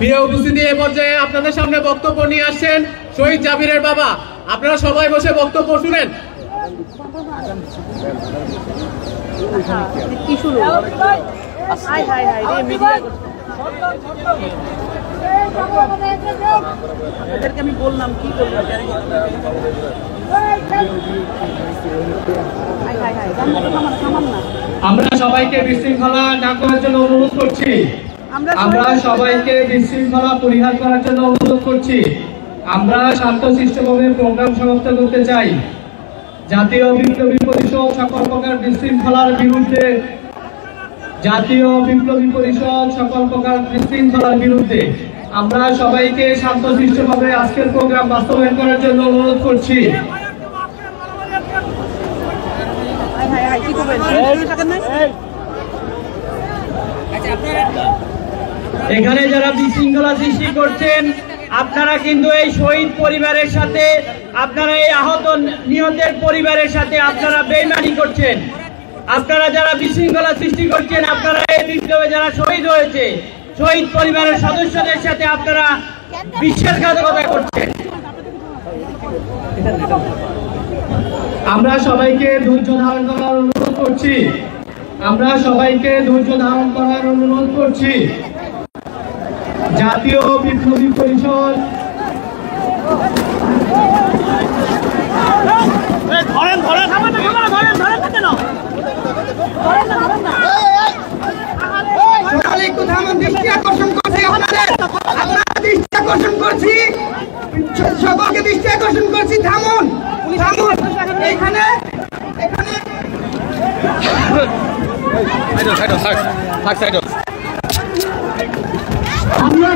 প্রিয় উপস্থিতি, এ পর্যায়ে আপনাদের সামনে বক্তব্য নিয়ে আসছেন শহীদ জাবিরের বাবা। আপনারা সবাই বসে বক্তব্য শুনেন। আমি বললাম কি করবো, আমরা সবাইকে বিশৃঙ্খলা না করার জন্য অনুরোধ করছি। আমরা সবাইকে বিশৃঙ্খলা পরিহার করার জন্য অনুরোধ করছি। আমরা শান্তশিষ্টভাবে প্রোগ্রাম সমাপ্ত করতে চাই। জাতীয় বিপ্লবী পরিষদ সকল প্রকার বিশৃঙ্খলার বিরুদ্ধে, জাতীয় বিপ্লবী পরিষদ সকল প্রকার বিশৃঙ্খলার বিরুদ্ধে আমরা সবাইকে শান্তশিষ্টভাবে আজকের প্রোগ্রাম বাস্তবায়ন করার জন্য অনুরোধ করছি। এখানে যারা বিশৃঙ্খলা সৃষ্টি করছেন, আপনারা কিন্তু এই শহীদ পরিবারের সাথে, আপনারা এই আহত নিহতের পরিবারের সাথে আপনারা বেইমানি করছেন। আপনারা যারা বিশৃঙ্খলা সৃষ্টি করছেন, আপনারা এই বিপ্লবে যারা শহীদ হয়েছে, শহীদ পরিবারের সদস্যদের সাথে আপনারা বিশ্বাসঘাতকতা করছেন। আমরা সবাইকে ধৈর্য ধারণ করার অনুরোধ করছি। আমরা সবাইকে ধৈর্য ধারণ করার অনুরোধ করছি। জাতীয় বিপ্লবী পরিষদ দৃষ্টি আকর্ষণ করছি, দৃষ্টি আকর্ষণ করছি, সকলকে দৃষ্টি আকর্ষণ করছি। থামুন, থামুন। এখানে আমরা